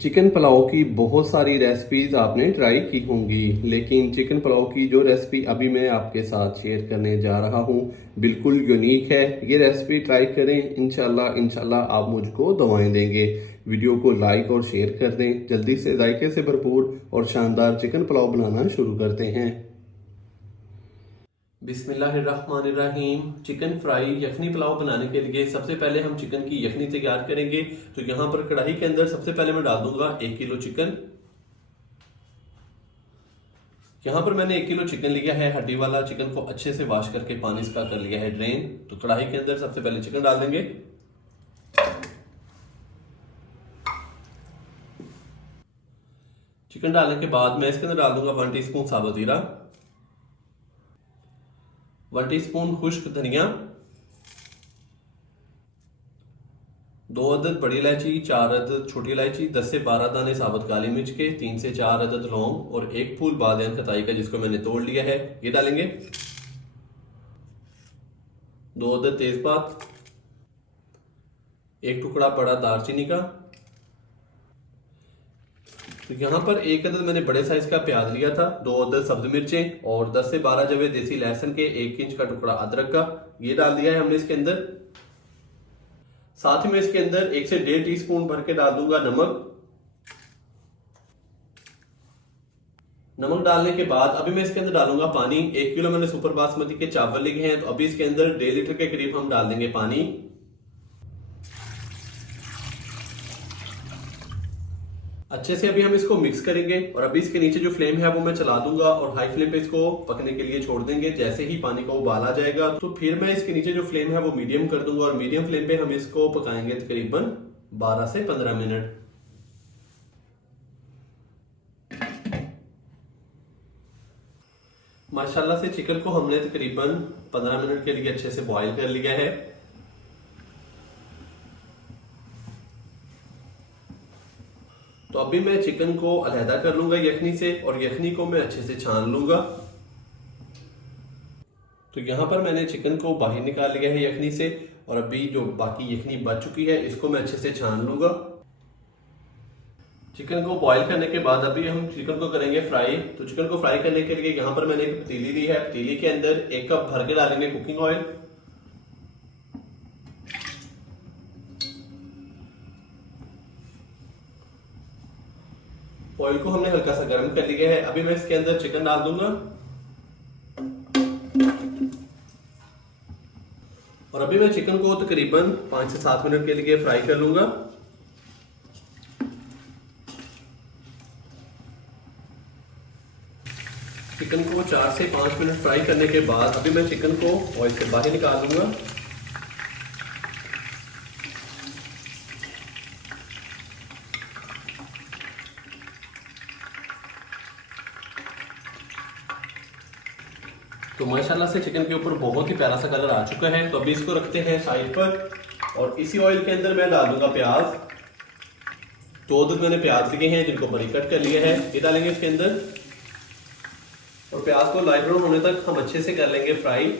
Chicken pulao की बहुत सारी रेसिपीज़ आपने ट्राई की होंगी, लेकिन चिकन पुलाव की जो रेसिपी अभी मैं आपके साथ शेयर करने जा रहा हूँ बिल्कुल यूनिक है। ये रेसिपी ट्राई करें, इंशाल्लाह इंशाल्लाह आप मुझको दुआएं देंगे। वीडियो को लाइक और शेयर कर दें। जल्दी से जायके से भरपूर और शानदार चिकन पुलाव बनाना शुरू करते हैं। बिस्मिल्लाहिर्रहमानिर्रहीम। चिकन फ्राई यखनी पुलाव बनाने के लिए सबसे पहले हम चिकन की यखनी तैयार करेंगे। तो यहाँ पर कढ़ाई के अंदर सबसे पहले मैं डाल दूंगा 1 किलो चिकन। यहाँ पर मैंने 1 किलो चिकन लिया है। हड्डी वाला चिकन को अच्छे से वॉश करके पानी इसका कर लिया है ड्रेन। तो कढ़ाई के अंदर सबसे पहले चिकन डाल देंगे। चिकन डालने के बाद मैं इसके अंदर डाल दूंगा 1 टीस्पून साबुत जीरा, 1 टीस्पून खुश्क धनिया, 2 अदद बड़ी इलायची, 4 अदद छोटी इलायची, 10 से 12 दाने साबुत काली मिर्च के, 3 से 4 अदद लौंग और 1 फूल बादियान खताई का जिसको मैंने तोड़ लिया है ये डालेंगे। 2 अदद तेजपात, 1 टुकड़ा बड़ा दालचीनी का। तो यहाँ पर 1 अदद मैंने बड़े साइज का प्याज लिया था, 2 अदद सब्ज मिर्चें और 10 से 12 जवे देसी लहसुन के, 1 इंच का टुकड़ा अदरक का ये डाल दिया है हमने इसके अंदर। साथ ही में इसके अंदर 1 से 1.5 टीस्पून भर के डाल दूंगा नमक। नमक डालने के बाद अभी मैं इसके अंदर डालूंगा पानी। 1 किलो मैंने सुपर बासमती के चावल लिए हैं, तो अभी इसके अंदर 1.5 लीटर के करीब हम डाल देंगे पानी। अच्छे से अभी हम इसको मिक्स करेंगे और अभी इसके नीचे जो फ्लेम है वो मैं चला दूंगा और हाई फ्लेम पे इसको पकने के लिए छोड़ देंगे। जैसे ही पानी का उबाल आ जाएगा तो फिर मैं इसके नीचे जो फ्लेम है वो मीडियम कर दूंगा और मीडियम फ्लेम पे हम इसको पकाएंगे तकरीबन 12 से 15 मिनट। माशाल्लाह से चिकन को हमने तकरीबन 15 मिनट के लिए अच्छे से बॉईल कर लिया है। तो अभी मैं चिकन को अलहदा कर लूंगा यखनी से और यखनी को मैं अच्छे से छान लूंगा। तो यहां पर मैंने चिकन को बाहर निकाल लिया है यखनी से और अभी जो बाकी यखनी बच चुकी है इसको मैं अच्छे से छान लूंगा। चिकन को बॉईल करने के बाद अभी हम चिकन को करेंगे फ्राई। तो चिकन को फ्राई करने के लिए यहां पर मैंने एक पतीली ली है। पतीली के अंदर 1 कप भर के डालेंगे कुकिंग ऑयल। ऑयल को हमने हल्का सा गर्म कर लिया है। अभी मैं इसके अंदर चिकन डाल दूंगा और अभी मैं चिकन को तकरीबन 5 से 7 मिनट के लिए फ्राई कर लूंगा। चिकन को 4 से 5 मिनट फ्राई करने के बाद अभी मैं चिकन को ऑयल से बाहर निकाल दूंगा। तो माशाल्लाह से चिकन के ऊपर बहुत ही प्यारा सा कलर आ चुका है। तो अभी इसको रखते हैं साइड पर और इसी ऑयल के अंदर मैं डाल दूंगा प्याज। 2 अदद मैंने प्याज लिए हैं जिनको बड़ी कट कर लिया है ये डालेंगे इसके अंदर और प्याज को लाइट ब्राउन होने तक हम अच्छे से कर लेंगे फ्राई।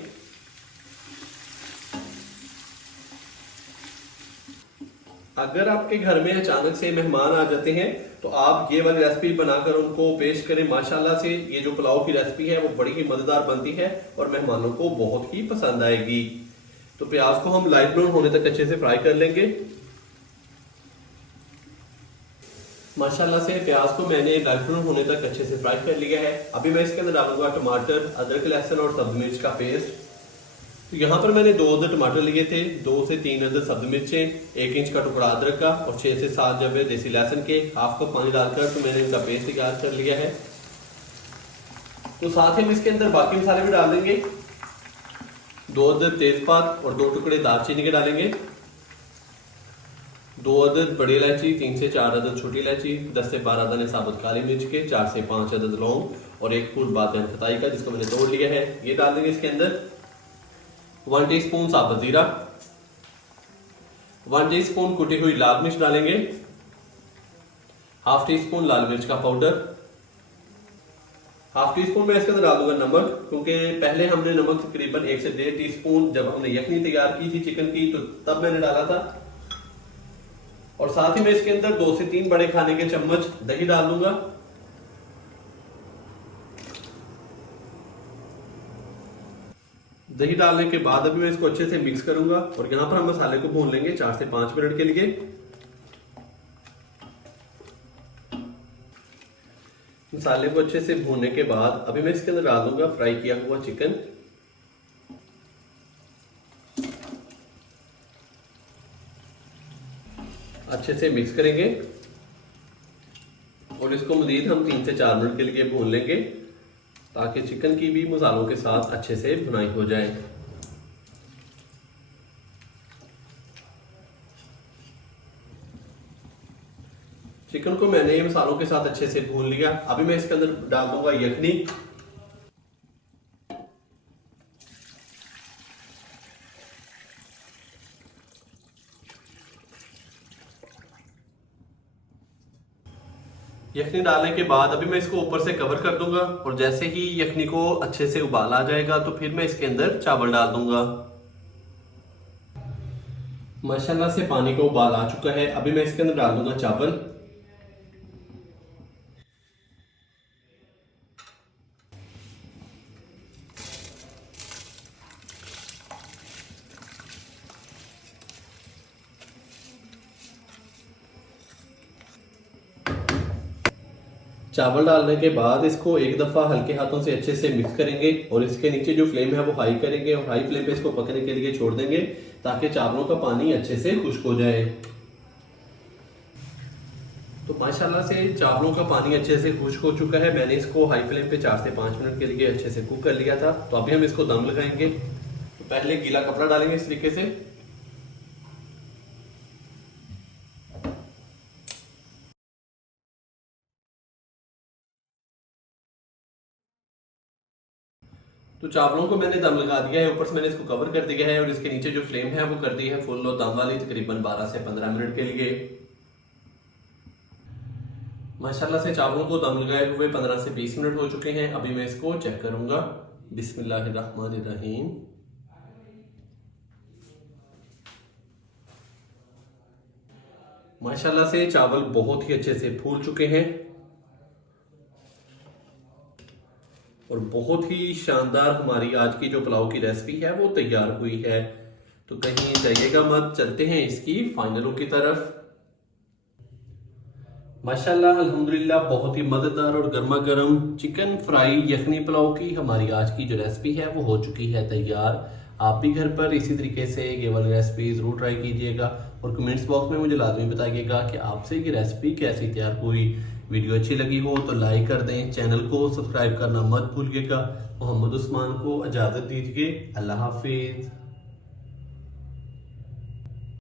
अगर आपके घर में अचानक से मेहमान आ जाते हैं तो आप ये वाली रेसिपी बनाकर उनको पेश करें। माशाल्लाह से ये जो पुलाव की रेसिपी है वो बड़ी ही मजेदार बनती है और मेहमानों को बहुत ही पसंद आएगी। तो प्याज को हम लाइट ब्राउन होने तक अच्छे से फ्राई कर लेंगे। माशाल्लाह से प्याज को मैंने लाइट ब्राउन होने तक अच्छे से फ्राई कर लिया है। अभी मैं इसके अंदर डालूंगा टमाटर, अदरक, लहसुन और सब्ज मिर्च का पेस्ट। तो यहाँ पर मैंने 2 अदद टमाटर लिए थे, 2 से 3 अदद सब्ज मिर्चें, 1 इंच का टुकड़ा अदरक का और 6 से 7 जवे देसी लहसुन के, हाफ कप पानी डालकर तो मैंने इनका पेस्ट तैयार कर लिया है। तो साथ ही हम इसके अंदर बाकी मसाले भी डाल देंगे। 2 अदद तेजपात और 2 टुकड़े दालचीनी के डालेंगे, 2 अदद बड़ी इलायची, 3 से 4 अदद छोटी इलायची, 10 से 12 दाने साबुत काली मिर्च के, 4 से 5 अदद लौंग और 1 फूल बादियान खताई का जिसको मैंने तोड़ लिया है ये डाल देंगे इसके अंदर। 1 टीस्पून साबुत जीरा, 1 टीस्पून कुटी हुई लाल मिर्च डालेंगे, हाफ टीस्पून लाल मिर्च का पाउडर, हाफ टीस्पून मैं इसके अंदर डाल दूंगा नमक, क्योंकि पहले हमने नमक तकरीबन 1 से 1.5 टीस्पून जब हमने यखनी तैयार की थी चिकन की तो तब मैंने डाला था। और साथ ही मैं इसके अंदर 2 से 3 बड़े खाने के चम्मच दही डाल दूंगा। दही डालने के बाद अभी मैं इसको अच्छे से मिक्स करूंगा और यहां पर हम मसाले को भून लेंगे 4 से 5 मिनट के लिए। मसाले को अच्छे से भूनने के बाद अभी मैं इसके अंदर डाल दूंगा फ्राई किया हुआ चिकन। अच्छे से मिक्स करेंगे और इसको मजीद हम 3 से 4 मिनट के लिए भून लेंगे ताकि चिकन की भी मसालों के साथ अच्छे से भुनाई हो जाए। चिकन को मैंने मसालों के साथ अच्छे से भून लिया। अभी मैं इसके अंदर डाल दूंगा यखनी। यखनी डालने के बाद अभी मैं इसको ऊपर से कवर कर दूंगा और जैसे ही यखनी को अच्छे से उबाल आ जाएगा तो फिर मैं इसके अंदर चावल डाल दूंगा। माशाल्लाह से पानी का उबाल आ चुका है। अभी मैं इसके अंदर डाल दूंगा चावल। चावल डालने के बाद इसको एक दफा हल्के हाथों से अच्छे से मिक्स करेंगे और इसके नीचे जो फ्लेम है वो हाई करेंगे और हाई फ्लेम पे इसको पकने के लिए छोड़ देंगे ताकि चावलों का पानी अच्छे से खुश्क हो जाए। तो माशाल्लाह से चावलों का पानी अच्छे से खुश्क हो चुका है। मैंने इसको हाई फ्लेम पे 4 से 5 मिनट के लिए अच्छे से कुक कर लिया था। तो अभी हम इसको दम लगाएंगे। तो पहले गीला कपड़ा डालेंगे इस तरीके से। तो चावलों को मैंने दम लगा दिया है, ऊपर से मैंने इसको कवर कर दिया है और इसके नीचे जो फ्लेम है वो कर दी है फुल और दम वाली, तकरीबन 12 से 15 मिनट के लिए। माशाल्लाह से चावलों को दम लगाए हुए 15 से 20 मिनट हो चुके हैं। अभी मैं इसको चेक करूंगा। बिस्मिल्लाहिर्रहमानिर्रहीम। माशाल्लाह से चावल बहुत ही अच्छे से फूल चुके हैं और बहुत ही शानदार हमारी आज की जो पुलाव की रेसिपी है वो तैयार हुई है। तो कहीं जाइएगा मत, चलते हैं इसकी फाइनल लुक की तरफ। माशाल्लाह अल्हम्दुलिल्लाह बहुत ही मजेदार और गर्मा गर्म चिकन फ्राई यखनी पुलाव की हमारी आज की जो रेसिपी है वो हो चुकी है तैयार। आप भी घर पर इसी तरीके से ये वाली रेसिपी जरूर ट्राई कीजिएगा और कमेंट्स बॉक्स में मुझे लाजमी बताइएगा कि आपसे ये रेसिपी कैसी तैयार हुई। वीडियो अच्छी लगी हो तो लाइक कर दें, चैनल को सब्सक्राइब करना मत भूलिएगा। मोहम्मद उस्मान को इजाज़त दीजिए। अल्लाह हाफिज।